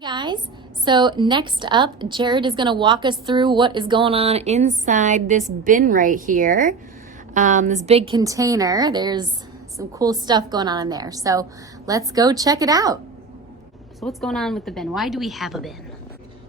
Guys, so next up, Jared is going to walk us through what is going on inside this bin right here. This big container. There's some cool stuff going on in there. So let's go check it out. So what's going on with the bin? Why do we have a bin?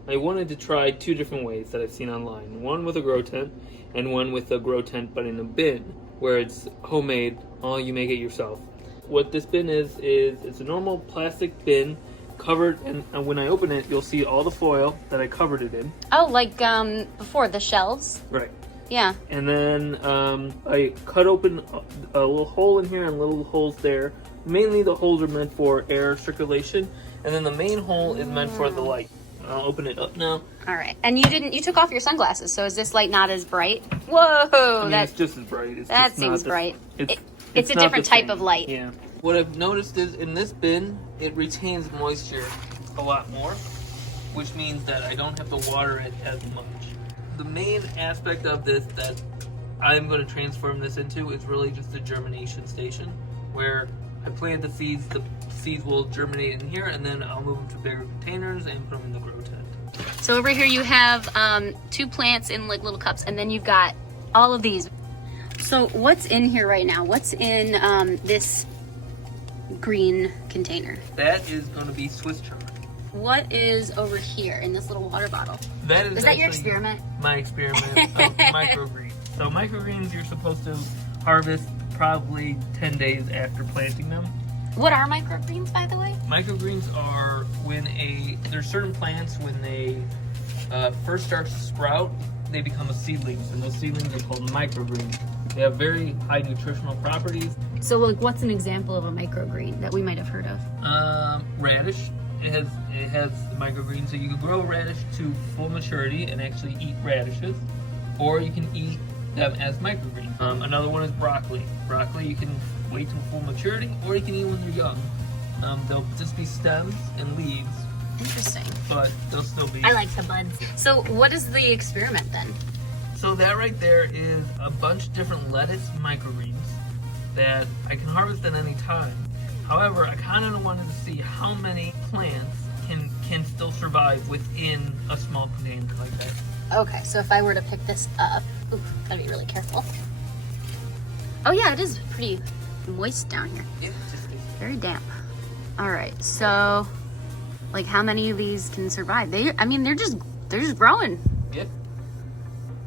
I wanted to try two different ways that I've seen online. One with a grow tent and one with a grow tent but in a bin where it's homemade, all you make it yourself. What this bin is it's a normal plastic bin covered, and when I open it, you'll see all the foil that I covered it in. Oh, like before, the shelves? Right. Yeah. And then I cut open a little hole in here and little holes there. Mainly the holes are meant for air circulation, and then the main hole is meant for the light. I'll open it up now. All right. And you took off your sunglasses, so is this light not as bright? Whoa! It's just as bright. That seems bright. It's a different type of light. Yeah. What I've noticed is in this bin, it retains moisture a lot more, which means that I don't have to water it as much. The main aspect of this that I'm going to transform this into is really just a germination station, where I plant the seeds will germinate in here, and then I'll move them to bigger containers and put them in the grow tent. So over here you have two plants in like little cups, and then you've got all of these. So what's in here right now? What's in this green container? That is going to be Swiss chard. What is over here in this little water bottle? Is that your experiment? My experiment of microgreens. So microgreens you're supposed to harvest probably 10 days after planting them. What are microgreens, by the way? Microgreens are there's certain plants when they first start to sprout, they become a seedlings, and those seedlings are called microgreens. They have very high nutritional properties. So, like, what's an example of a microgreen that we might have heard of? Radish. It has microgreens, so you can grow radish to full maturity and actually eat radishes, or you can eat them as microgreens. Another one is broccoli. Broccoli you can wait till full maturity, or you can eat when you're young. They'll just be stems and leaves. Interesting. But they'll still be. I like the buds. So, what is the experiment then? So that right there is a bunch of different lettuce microgreens that I can harvest at any time. However, I kind of wanted to see how many plants can still survive within a small container like that. Okay, so if I were to pick this up, gotta be really careful. Oh yeah, it is pretty moist down here. Yeah, just very damp. All right, so like how many of these can survive? They're just growing. Yep.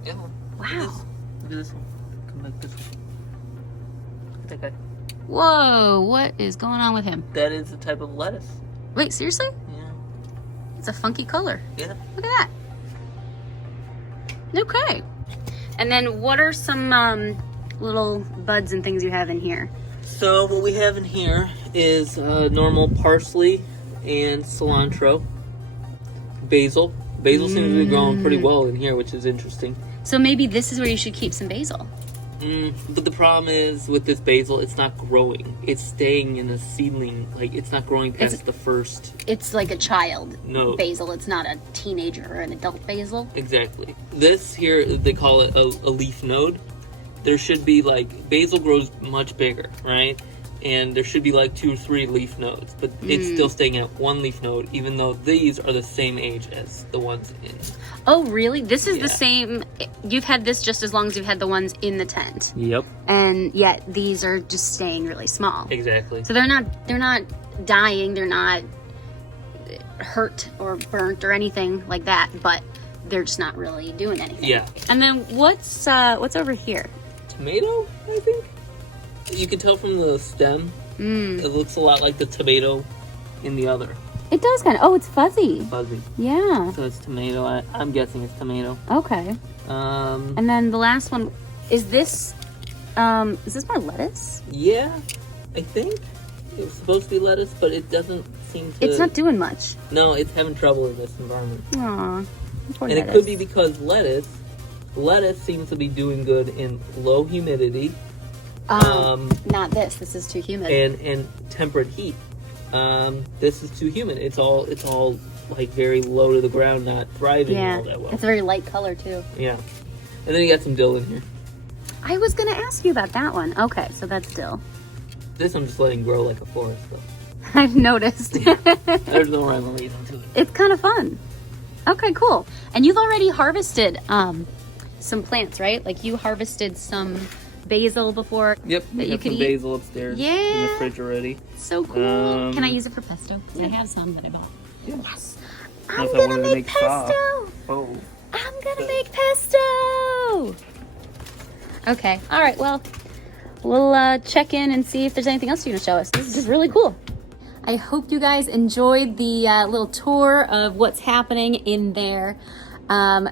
Yeah. Wow. Look at this one. Come back this way. Look at that guy. Whoa, what is going on with him? That is a type of lettuce. Wait, seriously? Yeah. It's a funky color. Yeah. Look at that. Okay. And then what are some little buds and things you have in here? So what we have in here is normal parsley and cilantro. Basil. Basil seems to be growing pretty well in here, which is interesting. So maybe this is where you should keep some basil. But the problem is with this basil, it's not growing. It's staying in a seedling. Like, it's not growing past the first. It's like a child basil. It's not a teenager or an adult basil. Exactly. This here, they call it a leaf node. There should be basil grows much bigger, right? And there should be 2 or 3 leaf nodes, but it's still staying at 1 leaf node, even though these are the same age as the ones in. Oh, really? This is the same. You've had this just as long as you've had the ones in the tent. Yep. And yet these are just staying really small. Exactly. So they're not dying. They're not hurt or burnt or anything like that, but they're just not really doing anything. Yeah. And then what's over here? Tomato, I think. You can tell from the stem. It looks a lot like the tomato in the other. It does kind of. Oh, it's fuzzy. Fuzzy. Yeah. So it's tomato. I'm guessing it's tomato. Okay. And then the last one is this. Is this more lettuce? Yeah, I think it's supposed to be lettuce, but it doesn't seem to. It's not doing much. No, it's having trouble in this environment. Aw. Poor and lettuce. it could be because lettuce seems to be doing good in low humidity. Not this. This is too humid. And temperate heat. This is too humid. It's all very low to the ground, not thriving all that well. It's a very light color too. Yeah. And then you got some dill in here. I was gonna ask you about that one. Okay, so that's dill. This I'm just letting grow like a forest though. I've noticed. There's no rhyme or reason to it. It's kind of fun. Okay, cool. And you've already harvested some plants, right? Like you harvested some basil before. Yep, that we you have could some eat. basil upstairs in the fridge already. So cool. Can I use it for pesto? Because I have some that I bought. Yeah. Yes. Unless I'm I gonna wanted to make make pesto. sauce. Oh. I'm gonna make pesto. Okay. All right. Well, we'll check in and see if there's anything else you're gonna show us. This is just really cool. I hope you guys enjoyed the little tour of what's happening in there.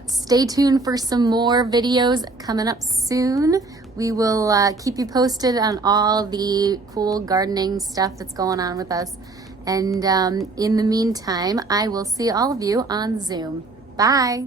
Stay tuned for some more videos coming up soon. We will keep you posted on all the cool gardening stuff that's going on with us. And in the meantime, I will see all of you on Zoom. Bye.